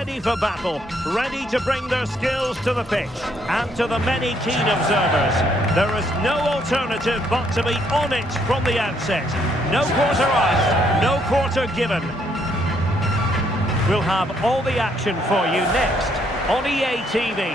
ready for battle, ready to bring their skills to the pitch. And to the many keen observers, there is no alternative but to be on it from the outset. No quarter asked, no quarter given. We'll have all the action for you next on EA TV.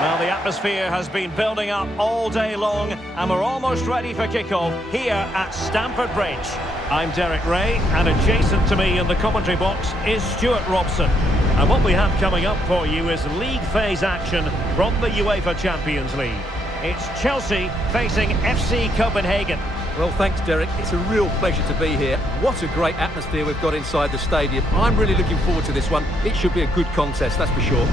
Well, the atmosphere has been building up all day long, and we're almost ready for kickoff here at Stamford Bridge. I'm Derek Ray, and adjacent to me in the commentary box is Stuart Robson. And what we have coming up for you is league phase action from the UEFA Champions League. It's Chelsea facing FC Copenhagen. Well, thanks, Derek. It's a real pleasure to be here. What a great atmosphere we've got inside the stadium. I'm really looking forward to this one. It should be a good contest, that's for sure.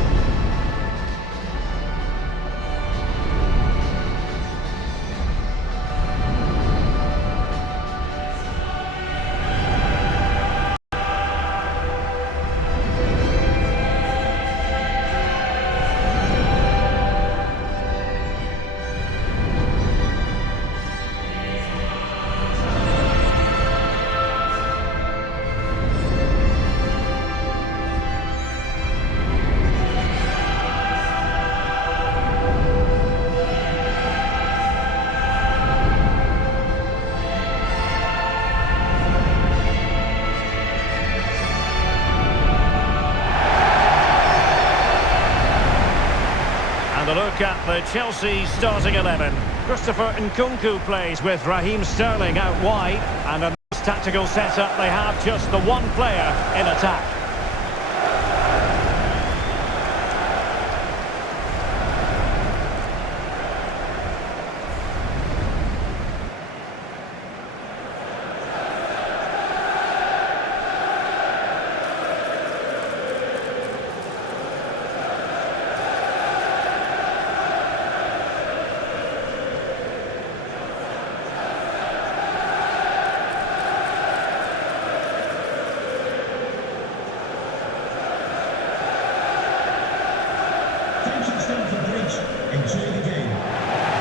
And a look at the Chelsea starting 11. Christopher Nkunku plays with Raheem Sterling out wide. And a nice tactical setup, they have just the one player in attack.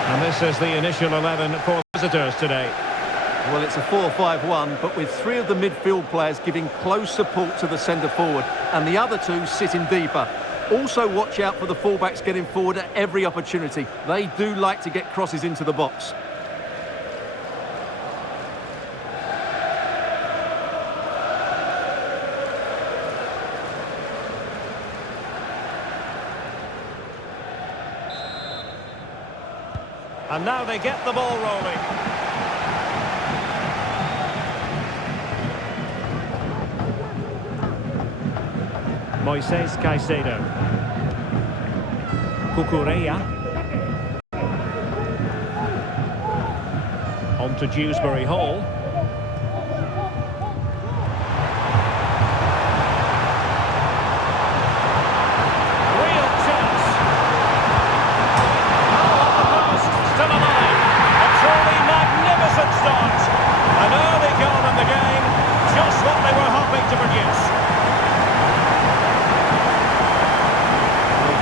And this is the initial 11 for visitors today. Well, it's a 4-5-1, but with three of the midfield players giving close support to the centre forward, and the other two sitting deeper. Also watch out for the fullbacks getting forward at every opportunity. They do like to get crosses into the box. And now they get the ball rolling. Moises Caicedo. Cucurella. On to Dewsbury Hall.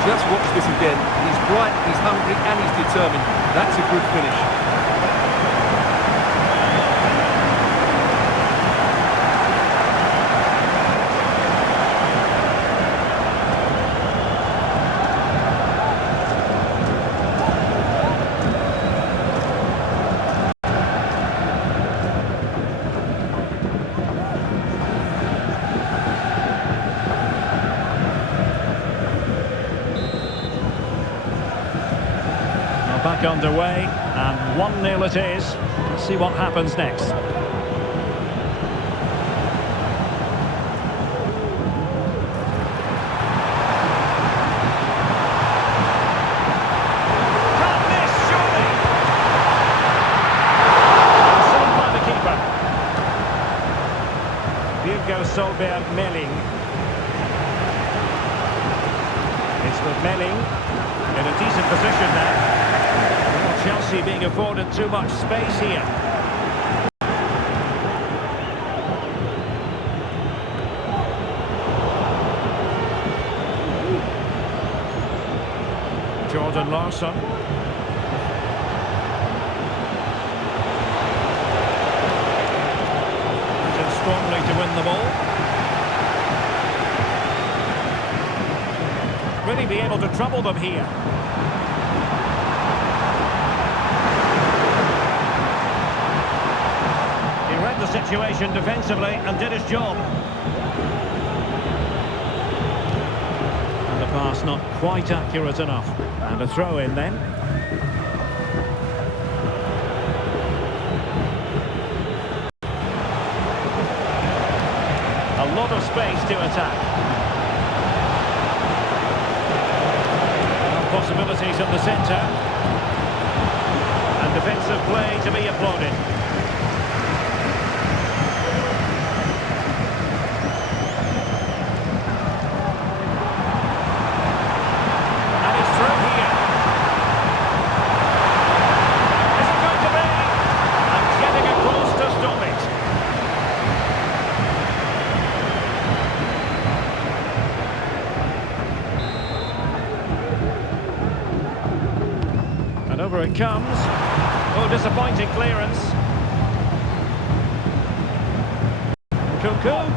Just watch this again. He's bright, he's hungry, and he's determined. That's a good finish. Back underway, and 1-0 it is. Let's see what happens next. Can't miss, surely! Saved by the keeper. Virgo Solberg Melling. It's with Melling in a decent position now. Chelsea being afforded too much space here. Jordan Larsson. Strongly to win the ball. really be able to trouble them here. He read the situation defensively and did his job. And the pass not quite accurate enough. And a throw in then. A lot of space to attack. Possibilities in the centre. And defensive play to be applauded. And it's through here. Is it going to be? And getting across to stop it. And over it comes. Oh, disappointing clearance. Cuckoo.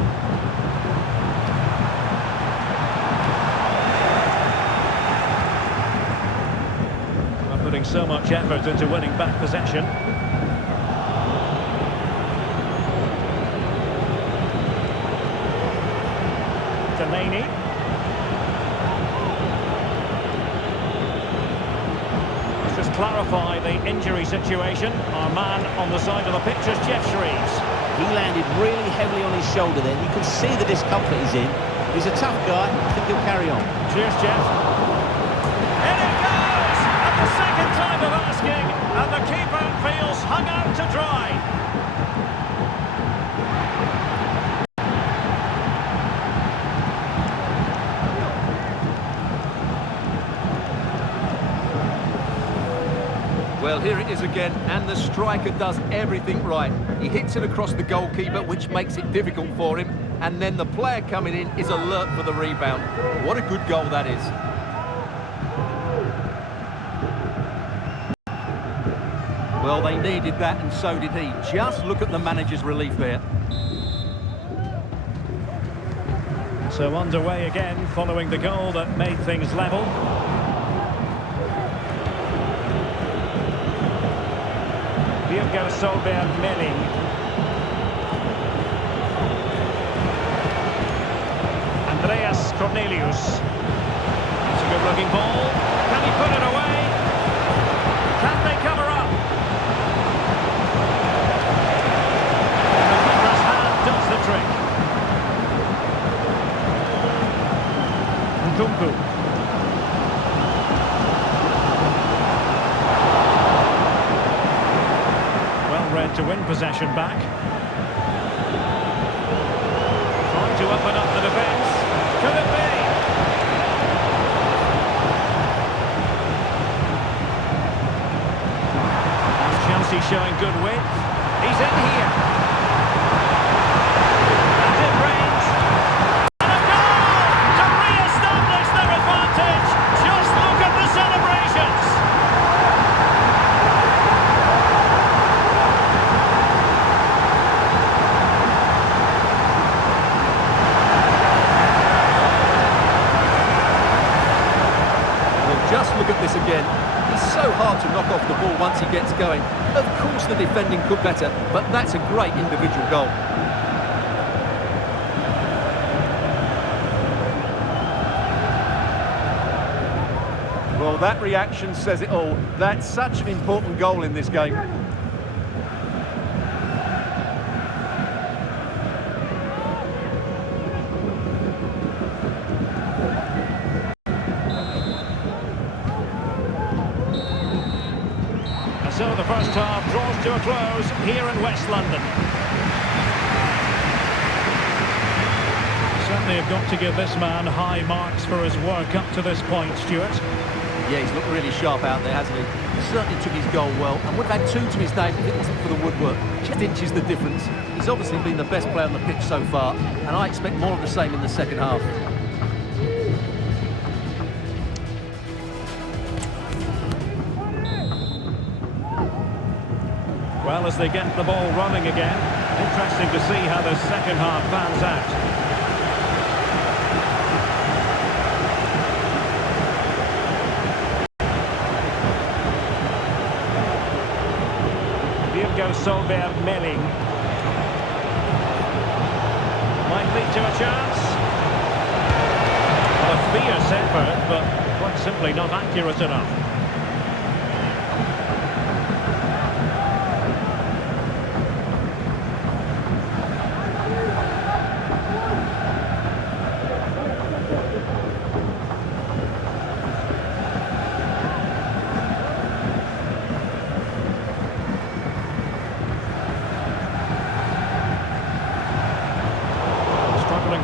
Not putting so much effort into winning back possession. Delaney. Clarify the injury situation. Our man on the side of the pitch is Jeff Shreves. He landed really heavily on his shoulder then. You can see the discomfort he's in. He's a tough guy. I think he'll carry on. Cheers, Jeff. In it goes! At the second time of asking, and the keeper feels hung out to dry. Well, here it is again, and the striker does everything right. He hits it across the goalkeeper, which makes it difficult for him, and then the player coming in is alert for the rebound. What a good goal that is. Well, they needed that, and so did he. Just look at the manager's relief there. So underway again, following the goal that made things level. Virgil Solberg Melling. Andreas Cornelius. It's a good-looking ball. Can he put it away? Can they cover up? The keeper's hand does the trick. Nkunku. To win possession back. Trying to open up the defence. Could it be? And Chelsea showing good width. He's in here. And in range. And a goal to re-establish their advantage. Just look at the celebrations. Just look at this again. He's so hard to knock off the ball once he gets going. Of course the defending could better, but that's a great individual goal. Well, that reaction says it all. That's such an important goal in this game. So the first half draws to a close here in West London. Certainly have got to give this man high marks for his work up to this point, Stuart. Yeah, he's looked really sharp out there, hasn't he? He certainly took his goal well and would have had two to his name if it wasn't for the woodwork. Just inches the difference. He's obviously been the best player on the pitch so far, and I expect more of the same in the second half. Well, as they get the ball running again, interesting to see how the second half pans out. Sobermeling. Might lead to a chance. Well, a fierce effort, but quite simply not accurate enough.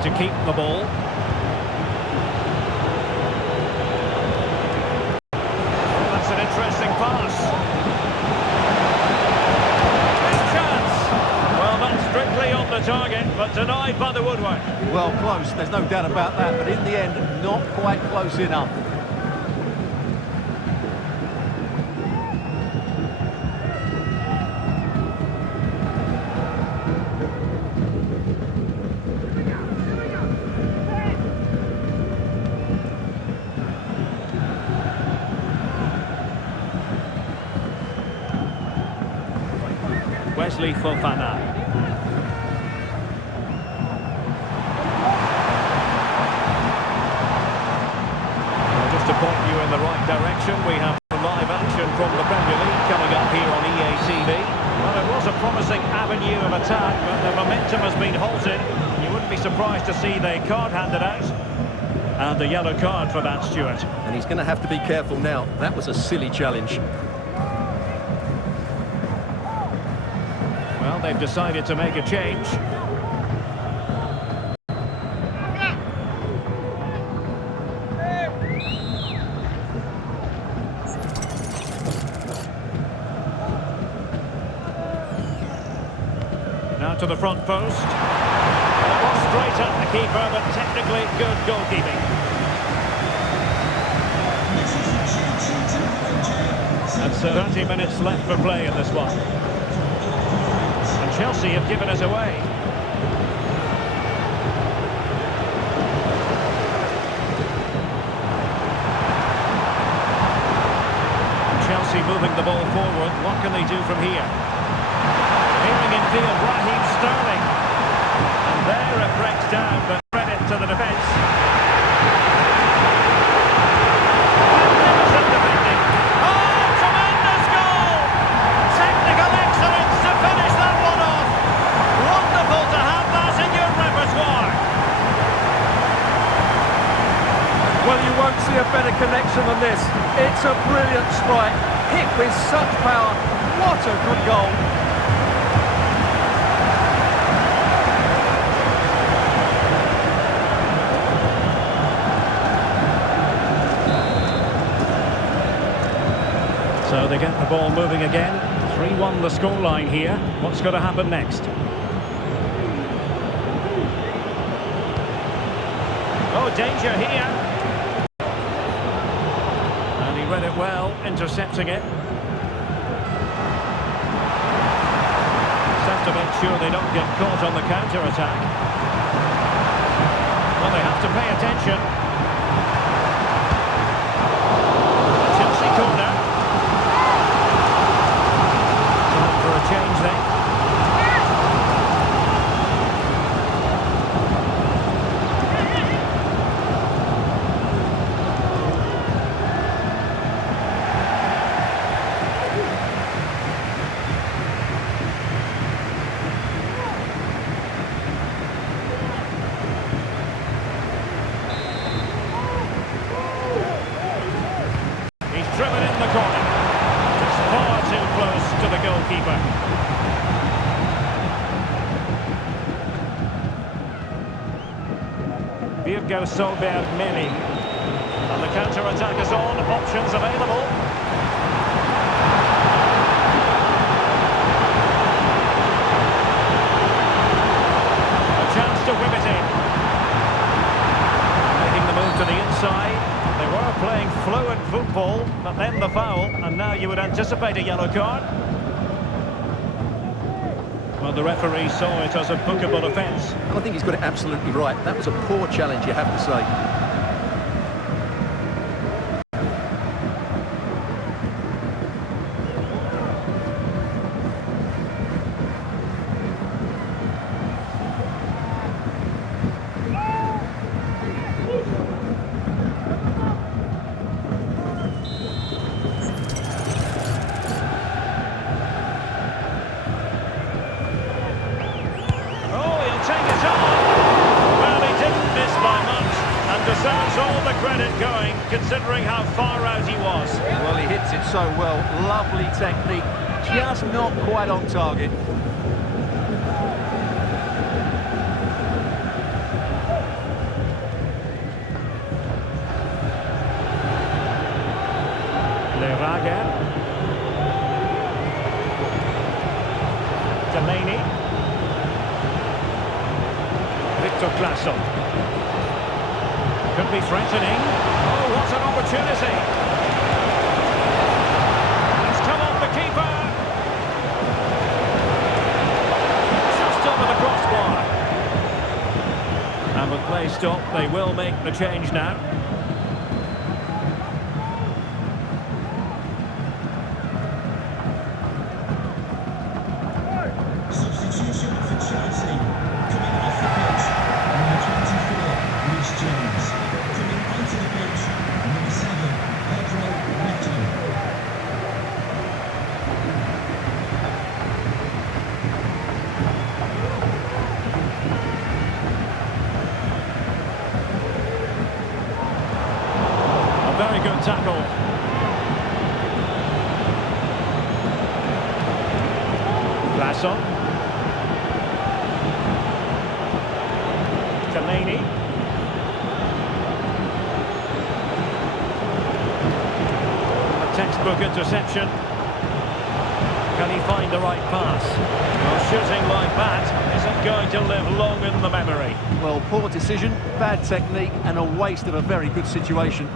To keep the ball. That's an interesting pass. Big chance. Well, not strictly on the target, but denied by the woodwork. Well, close, there's no doubt about that, but in the end, not quite close enough. Fofana. Well, just to point you in the right direction, we have live action from the Premier League coming up here on EA TV. Well, it was a promising avenue of attack, but the momentum has been halted. You wouldn't be surprised to see the card handed out. And the yellow card for that, Stuart. And he's going to have to be careful now. That was a silly challenge. Well, they've decided to make a change. Now to the front post. Well, it was straight at the keeper, but technically good goalkeeping. And so 30 minutes left for play in this one. Chelsea have given us away. Chelsea moving the ball forward. What can they do from here? Hearing in field, Raheem Sterling. And there it breaks down, but credit to the defence. Magnificent defending. Oh, tremendous goal! Technical excellence to finish that one off. Wonderful to have that in your repertoire. Well, you won't see a better connection than this. It's a brilliant strike, hit with such power. What a good goal. So they get the ball moving again. 3-1 the scoreline here. What's going to happen next? Oh, danger here. And he read it well, intercepting it. Just have to make sure they don't get caught on the counter-attack. Well, they have to pay attention. Chelsea corner. Time for a change then. Driven in the corner. It's far too close to the goalkeeper. Virgo Sobermeling. And the counter-attack is on. Options available. A chance to whip it in. Making the move to the inside. They were playing fluent football, but then the foul, and now you would anticipate a yellow card. Well, the referee saw it as a bookable offence. And I think he's got it absolutely right. That was a poor challenge, you have to say. read it going, considering how far out he was. Well, he hits it so well. Lovely technique, just not quite on target. Delaney. Victor Claesson. Could be threatening. Oh, what an opportunity. He's come off the keeper. Just over the crossbar. And with play stopped, they will make the change now. Substitution for Chelsea. Coming off the pitch, number 24, Reece James. Coming onto the pitch, number 7, Pedro Neto. A very good tackle. Claesson. Delaney. A textbook interception. Can he find the right pass? Well, shooting like that isn't going to live long in the memory. Well, poor decision, bad technique, and a waste of a very good situation.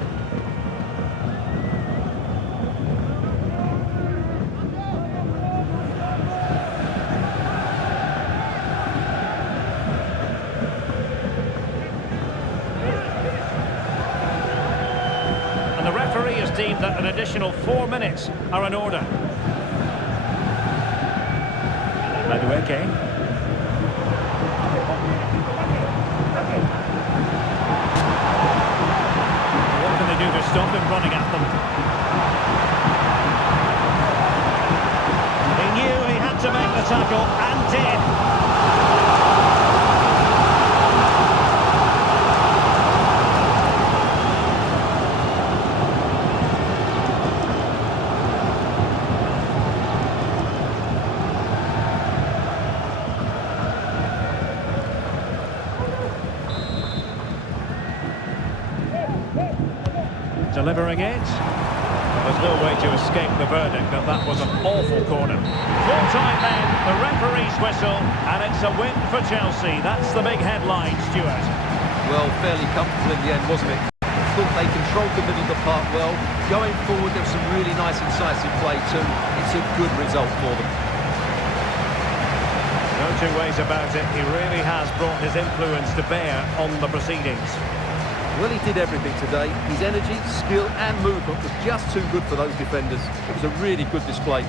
The referee has deemed that an additional 4 minutes are in order. Madueke. What can they do to stop him running at them? He knew he had to make the tackle and did. Delivering it. There's no way to escape the verdict that that was an awful corner. Full time then, the referee's whistle, and it's a win for Chelsea. That's the big headline, Stuart. Well, fairly comfortable in the end, wasn't it? I thought they controlled the middle of the park well. Going forward, there was some really nice incisive play too. It's a good result for them. No two ways about it. He really has brought his influence to bear on the proceedings. Well, he did everything today. His energy, skill and movement was just too good for those defenders. It was a really good display.